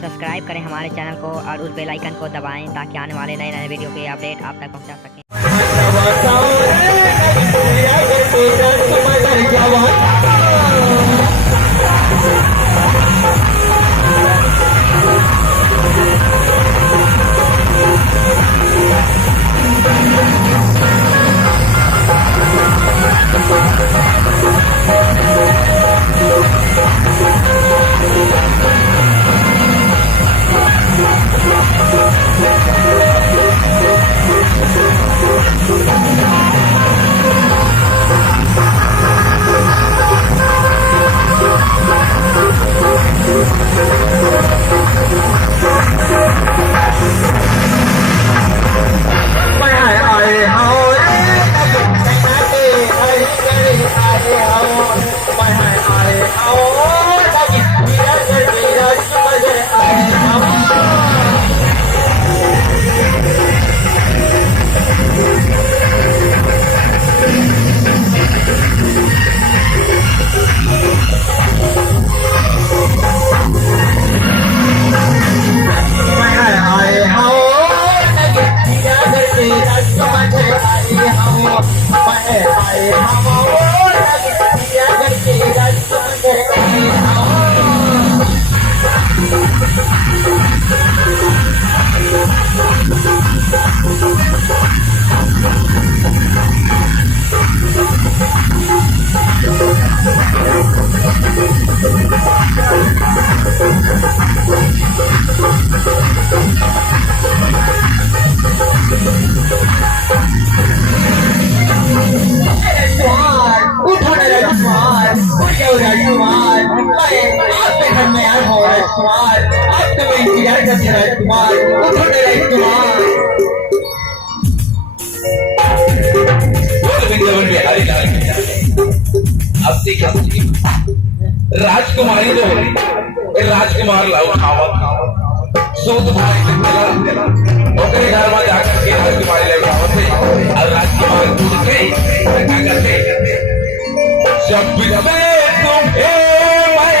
सब्सक्राइब करें हमारे चैनल को और उस बेल आइकन को दबाएं ताकि आने वाले नए नए वीडियो के अपडेट आप तक पहुंचा सकें। अब देखिए राजकुमारी जो है राजकुमार लाओ सूत भाई से मिला ओकरे घर में जाकर के राजकुमारी ले आवत है और राजकुमार दूध के क्या करते जब भी तुम हे माय